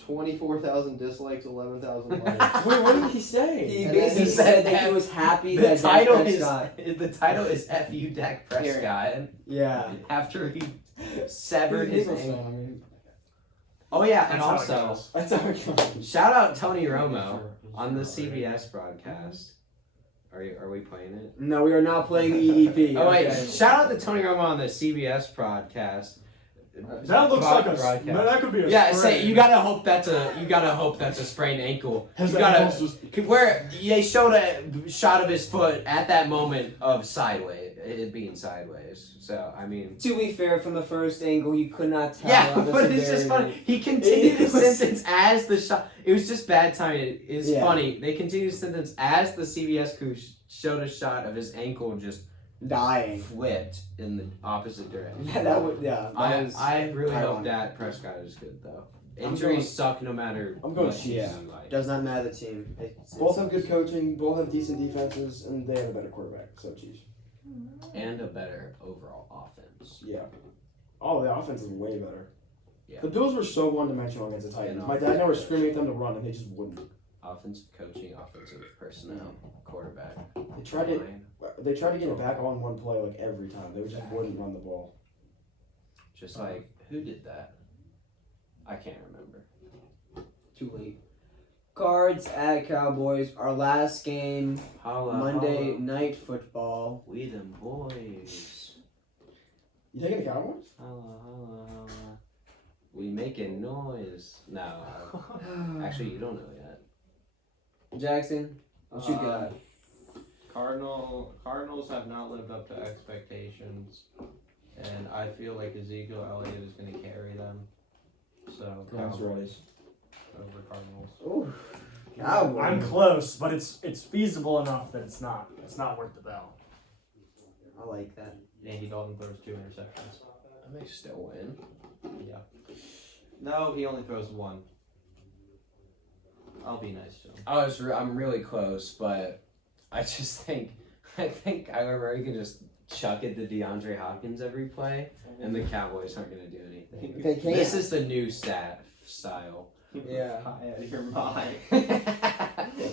24,000 dislikes, 11,000 likes. Wait, what did he say? He And basically then- said that he was happy the that title Dak is Prescott. the title is "F.U. Dak Prescott" Yeah. after he severed his Eagles fan, ankle. I mean, Oh yeah, and That's how it also goes. that's how it goes. shout out Tony Romo on the CBS broadcast. Are we playing it? No, we are not playing the EDP. Oh wait, Okay. shout out to Tony Romo on the CBS broadcast. That looks like Broadcast. that could be a Yeah, sprain. say you gotta hope that's a sprained ankle. His You gotta ankle's just where they showed a shot of his foot at that moment of sideways, it being sideways. So I mean, To be fair, from the first angle, you could not tell. yeah, the but it's just severity. funny. He continued the It was- sentence as the shot. It was just bad timing. It's Yeah. funny. They continued the sentence as the CBS crew showed a shot of his ankle just Dying. flipped in the opposite direction. Yeah, that would. Yeah. That was I really hope ironic. Dak Prescott is good though. I'm Injuries going- suck no matter. I'm going what Chiefs. team you like. Does not matter the team. Both have good coaching, both have decent defenses, and they have a better quarterback. So Chiefs. And a better overall offense. Yeah. Oh, the offense is way better. Yeah. The Bills were so one-dimensional against the Titans. Yeah, My dad and I were screaming at them to run, and they just wouldn't. Offensive coaching, offensive personnel, quarterback. They tried to. line. They tried to get it back on one play like every time. They just wouldn't run the ball. Just like who did that? I can't remember. Too late. Cards at Cowboys. Our last game, Holla, Monday holla. Night Football. We them boys. You taking the Cowboys? Holla, holla, holla. We making noise. No, actually, you don't know yet. Jackson, what you got? Cardinals have not lived up to expectations, and I feel like Ezekiel Elliott is going to carry them. So That's Cowboys over Cardinals. Ooh, Cowboys. I'm close, but it's feasible enough that it's not worth the bell. I like that. Andy Dalton throws 2 interceptions. I may still win. Yeah. No, he only throws 1. I'll be nice to him. I'm really close, but I just think Kyler Murray can just chuck it to DeAndre Hopkins every play, and the Cowboys aren't going to do anything. They can't. This is the new style. Yeah. High out of your mind.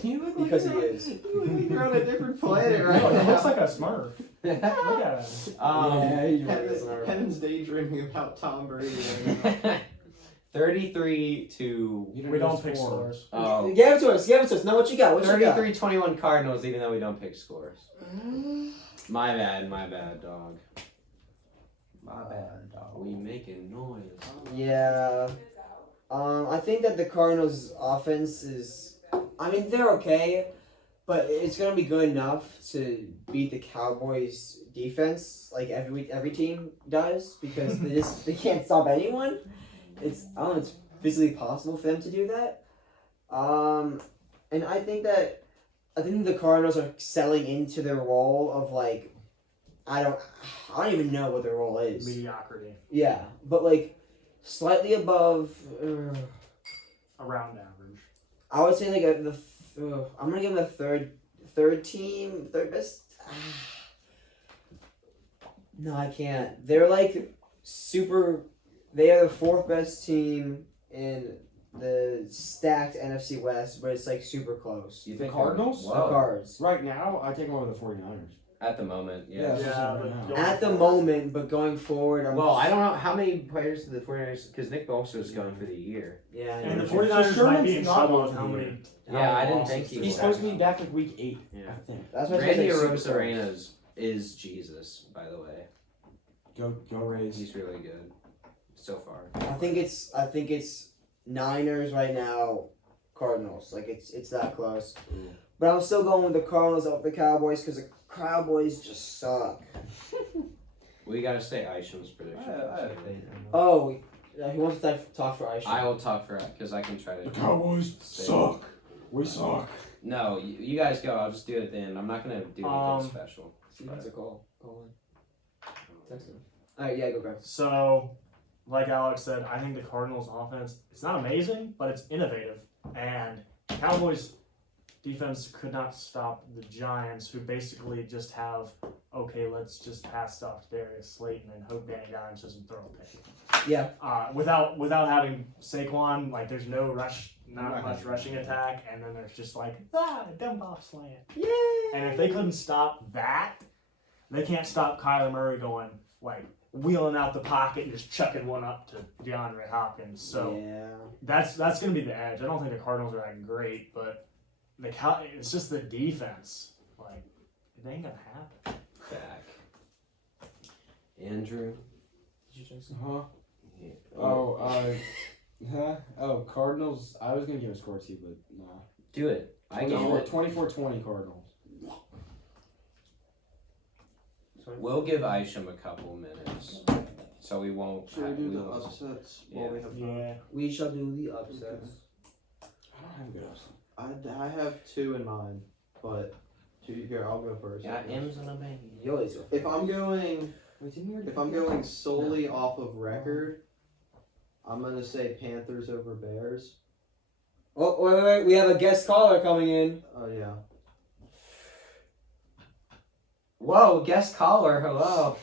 You look Because he you're is. You look like you're on a different planet right Oh, now. it looks like a Smurf. Look at it. Yeah, you really Kevin's, are. Kevin's daydreaming about Tom Brady right now. 33 to We don't pick scores. oh, Give it to us. Give it to us. Now what you got? What you got? 33-21 Cardinals, even though we don't pick scores. My bad, dog. My bad, dog. We making noise. Yeah. I think that the Cardinals' offense is. I mean, they're okay, but it's gonna be good enough to beat the Cowboys defense like every team does because they can't stop anyone. It's physically possible for them to do that. And I think the Cardinals are selling into their role of like I don't even know what their role is. Mediocrity. Yeah, but like slightly above. Around average. I would say like I'm gonna give them a third best. No, I can't. They're like super. They are the fourth best team in the stacked NFC West, but it's like super close. You The think Cardinals? The Whoa. Cards Right now, I take them over the 49ers. At the moment, Yeah, yeah. that's Yeah, what I'm saying but right going now. at the forward- moment, but going forward, Well, I don't know how many players did the 49ers because Nick Bosa is going for the year. Yeah, And the yeah. 49ers Sherman's might be in not trouble going with for how the many. year. Yeah, I didn't losses think he they was. He's have. supposed to be back like week 8, Yeah. I think. That's why Randy it's like super Arozarena is Jesus, by the way. Go Rays. He's really good so far. close. I think it's Niners right now, Cardinals. Like it's that close. Mm. But I'm still going with the Cardinals over the Cowboys because the Cowboys just suck. We gotta say Isham's prediction. I have faith in them. Oh, he wants to talk for Aisha. I will talk for because I can try to. The Cowboys suck. We suck. No, you guys go. I'll just do it at the end. I'm not gonna do anything special. See, that's a call. Call in. Text him. Alright, yeah, go grab. So, like Alex said, I think the Cardinals' offense it's not amazing, but it's innovative, and Cowboys' defense could not stop the Giants, who basically just have okay, let's just pass stuff to Darius Slayton and hope Danny Dimes doesn't throw a pick. Yeah. Without having Saquon, like there's no rush, not much rushing attack, and then there's just like dump off slant. Yay! And if they couldn't stop that, they can't stop Kyler Murray going like wheeling out the pocket and just chucking one up to DeAndre Hopkins. So yeah. that's gonna be the edge. I don't think the Cardinals are that great, but it's just the defense. Like it ain't gonna happen. Back. Andrew. Huh? Yeah. Cardinals. I was gonna give a score too, but nah. Do it. I gave it. 24-20 Cardinals. We'll give Isham a couple minutes, so we won't. Should we have- do the won't- upsets Yeah. while we have time? Yeah. We shall do the upsets. I don't have a good upset. I have 2 in mind, but here I'll go first. Yeah, M's and a baby. You always go. If I'm going Wait, didn't we already if I'm going solely off of record, I'm gonna say Panthers over Bears. Oh, wait. We have a guest caller coming in. Oh yeah. Whoa, guest caller. Hello.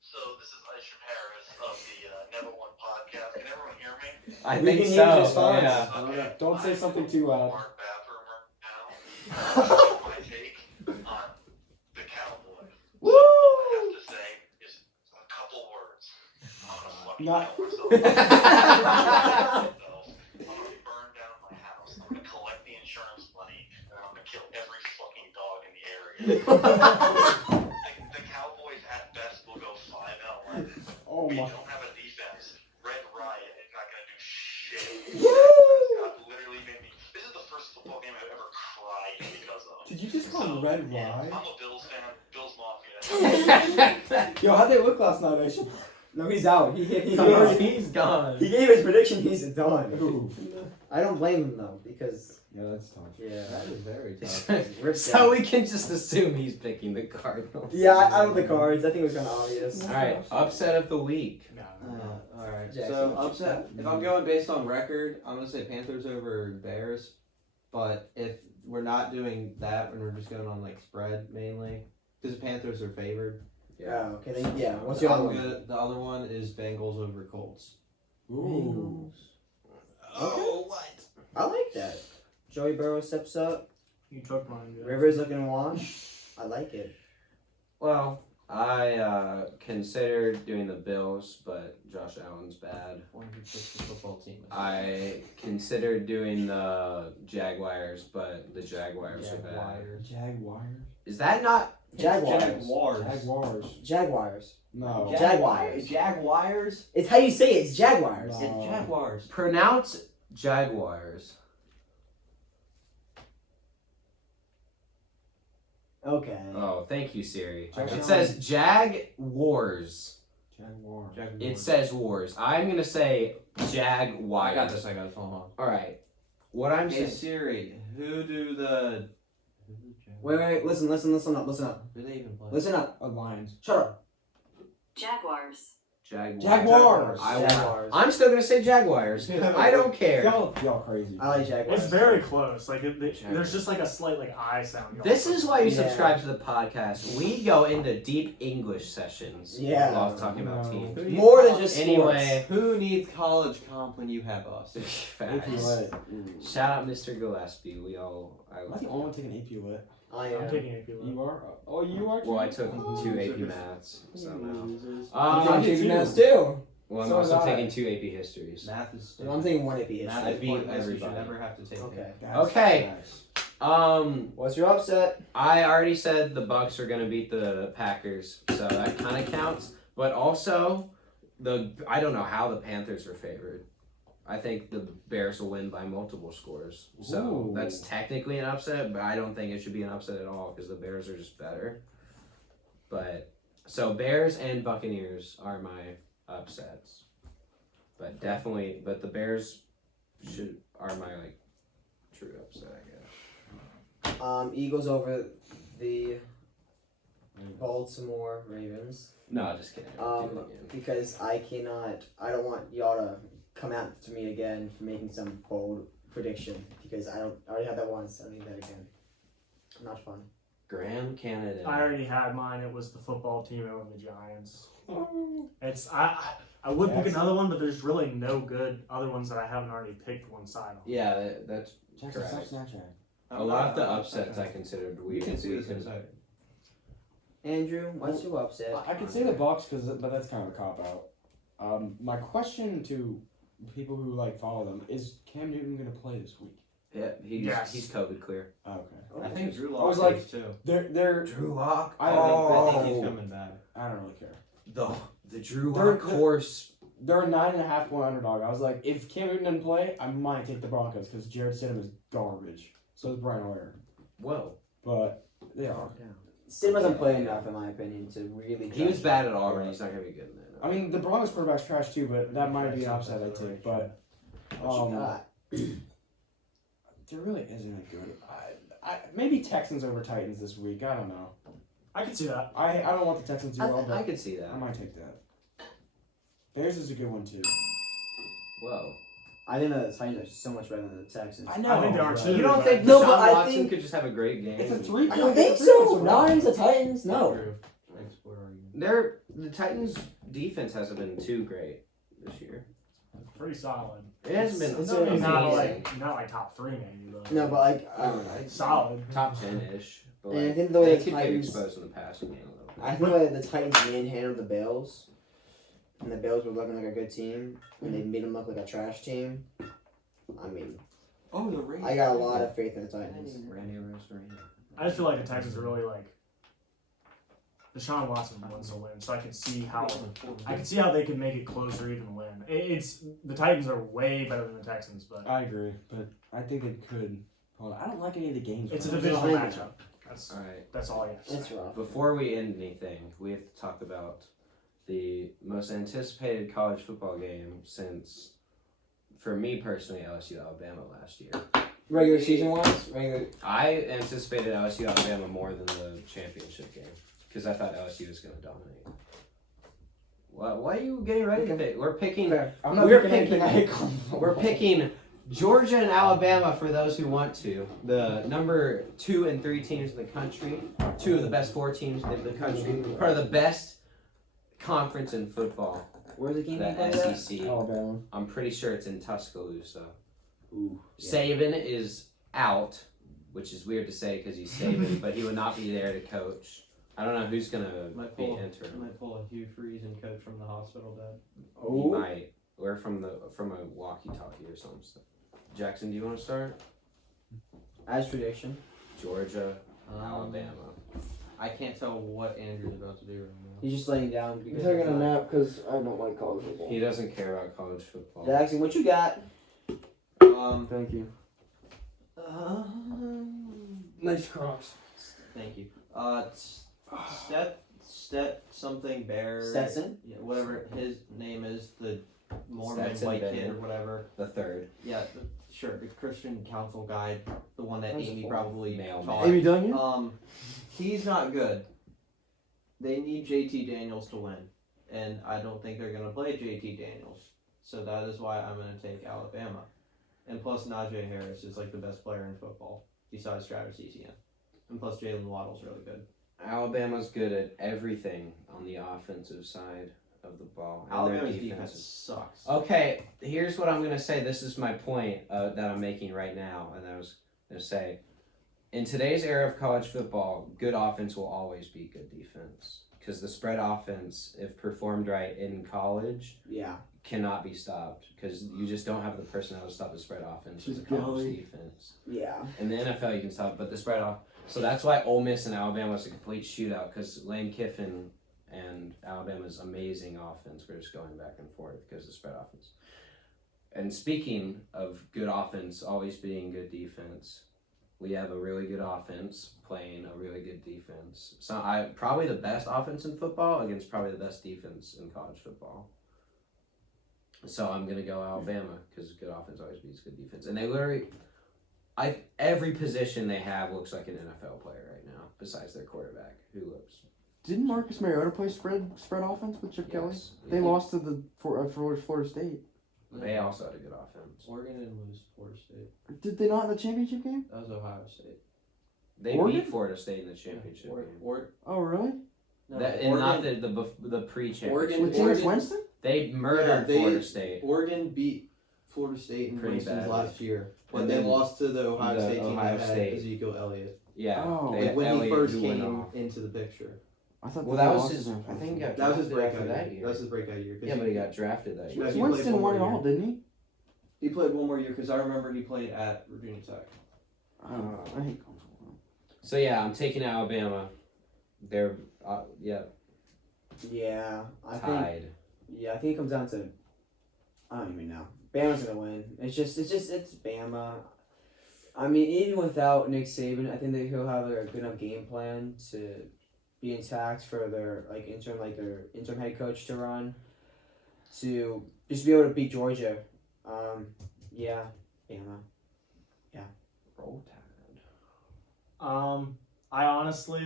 So this is Isham Harris of the Never One podcast. Can everyone hear me? I We think can so. hear you just fine. Yeah. Okay. Don't say something too loud. Mark bathroom now. My take on the Cowboys. Woo! All I have to say is a couple words. I'm gonna fucking Not- kill myself. I'm gonna burn down my house. I'm gonna collect the insurance money, and I'm gonna kill every fucking dog in the area. The Cowboys at best will go 5-1. Oh We my. don't have a defense. Red Riot is not going to do shit. Woo! Scott literally made me. This is the first football game I've ever cried because of. Did you just call him Red Yeah, Riot? I'm a Bills fan. Bills Mafia. Yo, how'd they look last night, Aisha? No, he's out. He He's gone. He gave his prediction. He's done. Ooh. I don't blame him though because Yeah, that's tough. yeah. That is very tough. Rip So down. we can just assume he's picking the Cardinals. Yeah, I with the Cards. I think it was kind of obvious. All right, upset of the week. Alright. Jackson, So what you upset if I'm going based on record, I'm gonna say Panthers over Bears. But if we're not doing that and we're just going on like spread mainly, because the Panthers are favored. Yeah. Okay. Then, yeah. What's your other one? The other one is Bengals over Colts. Ooh. Oh, what? I like that. Joey Burrow steps up. You took mine. Jeff. Rivers looking washed. I like it. Well, I considered doing the Bills, but Josh Allen's bad. One who picks the football team. I considered doing the Jaguars, but the Jaguars are bad. Jaguars. Jaguars. Is that not? Jaguars. Jaguars. Jaguars. No. Jaguars. Jaguars. It's how you say it. It's Jaguars. No. It's Jaguars. Pronounce Jaguars. Okay. Oh, thank you, Siri. Jaguars. It says Jag Wars. Jaguar. It says Wars. I'm gonna say Jaguars. I got this. Hold on. All right. What I'm Hey saying. Siri, who do the Wait, listen up. Who do they even play? Listen up. Lions. Shut up. Jaguars. Jaguars. I'm still gonna say Jaguars because I don't care. Y'all crazy. I like Jaguars. It's very close. Like there's just like a slight like I sound. This is why you Yeah. subscribe to the podcast. We go into deep English sessions Yeah. while talking about No. teams. Who needs More than college- just Anyway, Who needs college comp when you have us? AP facts. Lit. Shout out Mr. Gillespie. We all. Am I the only one taking AP Lit? I I'm am. taking AP Lit. You are? Oh, you are? Well, I took Oh, 2 so AP good. maths, so no. I'm Um, taking maths too. well, I'm So also was I. taking 2 AP histories. Math is. I'm taking one AP Math history. is beat pointless. You everybody. should never have to take it. Okay. Okay. Nice. What's your upset? I already said the Bucks are gonna beat the Packers, so that kind of counts. But also, I don't know how the Panthers are favored. I think the Bears will win by multiple scores. So Ooh. that's technically an upset, but I don't think it should be an upset at all because the Bears are just better. But so Bears and Buccaneers are my upsets. But definitely, but the Bears are my like true upset, I guess. Eagles over the Baltimore Ravens. No, just kidding. I'll do it again. Because I don't want y'all to come out to me again for making some bold prediction because I already had that once. I don't need that again. Not fun. Graham Canada. I already had mine. It was the football team over the Giants. It's I would pick Jackson. another one, but there's really no good other ones that I haven't already picked one side on. Yeah, that's Jackson, correct. stop Snapchat. A lot of the upsets I considered we You can see this could- inside. Andrew, what's your upset? I could say the Bucks, but that's kind of a cop out. My question to people who like follow them is: Cam Newton gonna play this week? Yeah, Yes. he's COVID clear. Oh, okay. I think Drew I Lock was like- is too. They're Drew Lock. I I think he's coming back. I don't really care. The Drew They're- Lock horse. They're a 9.5 point underdog. I was like, if Cam Newton doesn't play, I might take the Broncos because Jared Stidham is garbage. So is Brian Hoyer. Whoa. But they are. Sim doesn't play enough, in my opinion, to really. He was judge bad him. at Auburn. He's not gonna be good in that. I mean, the Broncos quarterback's trash too, but that might be an upset I take. But What you got? there really isn't a good. Maybe Texans over Titans this week. I don't know. I could see that. I don't want the Texans to do well, I but could see that. I might take that. Bears is a good one too. Whoa. I think the Titans are so much better than the Texans. I know. I think they are but- too. You don't but- think No, Deshaun but I Watson think- could just have a great game? It's a 3 I don't think so. Not against the Titans. No. Drew. Thanks for arguing. The Titans' defense hasn't been too great this year. Pretty solid. It hasn't been. It's amazing. Not like top 3 maybe, but No, but like, solid. Top 10-ish. But And I like, think the way they the could get Titans, exposed in the passing game a little bit. I think the way the Titans manhandled the Bills, and the Bills were looking like a good team, and they made them look like a trash team. I mean, Oh, the Ravens. I got a lot of faith in the Titans. Randy Rosarina. I just feel like the Texans are really like Deshaun Watson wants to win, so I can see how they can make it close or even win. It's the Titans are way better than the Texans, but I agree, but I think it could. Hold on. I don't like any of the games. it's a from divisional I know. matchup. That's All right. that's all I have to say. It's rough. Before we end anything, we have to talk about the most anticipated college football game since, for me personally, LSU Alabama last year. Regular season wise, regular. I anticipated LSU Alabama more than the championship game because I thought LSU was going to dominate. Why are you getting ready to pick? We're picking. Fair. I'm not We're picking anything picking- I hate college football. We're picking Georgia and Alabama for those who want to. The number 2 and 3 teams in the country, 2 of the best 4 teams in the country, part of the best conference in football, Where's the game? the you played at? SEC. Alabama. I'm pretty sure it's in Tuscaloosa. Ooh. Saban is out, which is weird to say because he's Saban, but he would not be there to coach. I don't know who's gonna Might be pull, interim. might pull a Hugh Freeze and coach from the hospital bed. He might, or from a walkie-talkie or something. Jackson, do you want to start? As prediction. Georgia, Alabama. I can't tell what Andrew's about to do right now. He's just laying down I'm because. taking a nap because I don't like college football. He doesn't care about college football. Jackson, what you got? Thank you. Um, Nice crocs. Thank you. Stet something Bear. Stetson? Yeah, whatever his name is, the Mormon Stetson white kid Bennett. or whatever. The third. Yeah, sure, the Christian Council guy, the one that Where's the Amy fourth? probably Mailman. taught. Amy Dunyan? He's not good. They need JT Daniels to win, and I don't think they're gonna play JT Daniels. So that is why I'm gonna take Alabama. And plus Najee Harris is like the best player in football besides Travis Etienne. And plus Jalen Waddle's really good. Alabama's good at everything on the offensive side of the ball. And Alabama's their defense sucks. Okay, here's what I'm going to say. This is my point that I'm making right now. And I was going to say, in today's era of college football, good offense will always beat good defense. Because the spread offense, if performed right in college, Yeah. cannot be stopped. Because you just don't have the personnel to stop the spread offense as a Just college golly. defense. Yeah. In the NFL, you can stop, but the spread off. So that's why Ole Miss and Alabama was a complete shootout because Lane Kiffin and Alabama's amazing offense were just going back and forth because of the spread offense. And speaking of good offense always being good defense, we have a really good offense playing a really good defense. So probably the best offense in football against probably the best defense in college football. So I'm gonna go Alabama because good offense always beats good defense, and they literally. Every position they have looks like an NFL player right now, besides their quarterback, who looks. Didn't Marcus Mariota play spread offense with Chip Kelly? Yes, They yeah. lost to the Florida State. They also had a good offense. Oregon didn't lose to Florida State. Did they not in the championship game? That was Ohio State. They Oregon? beat Florida State in the championship game. Oh, really? No, And not the pre-championship. Oregon- With James Winston? They murdered Yeah, Florida State. Oregon beat Florida State in Pretty Winston's badly. last year, but And they then lost to the Ohio the State team Ohio that State. had Ezekiel Elliott. Yeah, Oh. they, Like when Elliott he first who went came off. into the picture. I thought Well, they that was lost his. to I Winston. think he got That was his drafted after breakout that year. year. That was his breakout year. 'Cause Yeah, but he got drafted that year. Yeah, he Winston played won it one all, more didn't he? He played one more year because I remember he played at Virginia Tech. I hate college football. So yeah, I'm taking Alabama. They're Yeah. I think. tied. Yeah, I think it comes down to. I don't even know. Bama's gonna win. It's Bama. I mean, even without Nick Saban, I think that he'll have a good enough game plan to be intact for their interim head coach to run, to just be able to beat Georgia. Yeah, Bama. Roll Tide. I honestly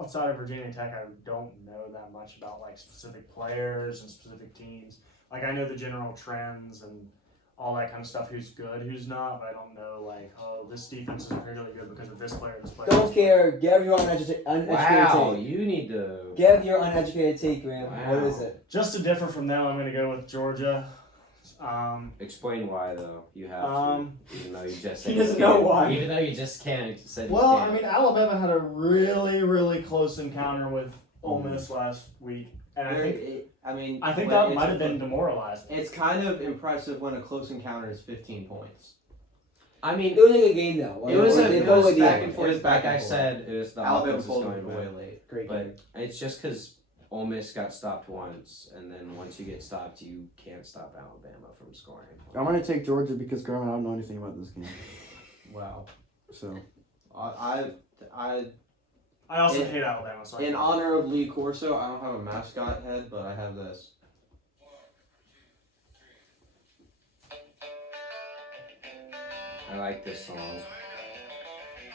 outside of Virginia Tech, I don't know that much about specific players and specific teams. I know the general trends and all that kind of stuff. Who's good, who's not. But I don't know this defense is really good because of this player. This player. Don't care. Give your uneducated Wow, take. you need to. Give your uneducated take, Graham. Wow. What is it? Just to differ from them, I'm going to go with Georgia. Explain why though. You have to. Even though you just said He you doesn't know can't. why. Even though you just can't. Said Well, you I can't. mean, Alabama had a really, really close encounter with Ole Miss last week, and I think but that it's might a- have been demoralizing. It's kind of impressive when a close encounter is 15 points. I mean, It was a good game though. it was They it pulled was the back game. and forth. It was back Like I and forth. said, it was the Alabama offense was pulled going it back. way late. Great game. But it's just because Ole Miss got stopped once, and then once you get stopped, you can't stop Alabama from scoring. I'm going to take Georgia because, Graham, I don't know anything about this game. Wow. So, I I also In- hate Alabama. So in honor of Lee Corso, I don't have a mascot head, but I have this. I like this song.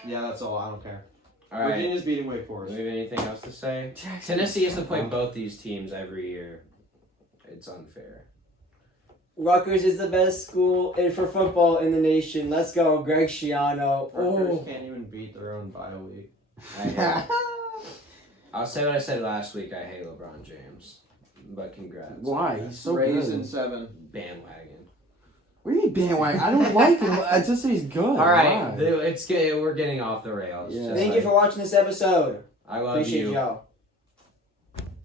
Yeah, that's all. I don't care. All right. Virginia's beating Wake Do Forest. we have anything else to say? Tennessee has to play both these teams every year. It's unfair. Rutgers is the best school for football in the nation. Let's go, Greg Schiano. Rutgers Oh. can't even beat their own bye week. I'll say what I said last week. I hate LeBron James, but congrats. why? He's so Rays good. in 7. Bandwagon. What do you mean bandwagon? I don't like him. I just say he's good. All right, Why? it's good. We're getting off the rails. Yeah. Just Thank you for watching this episode. I love Appreciate you. y'all.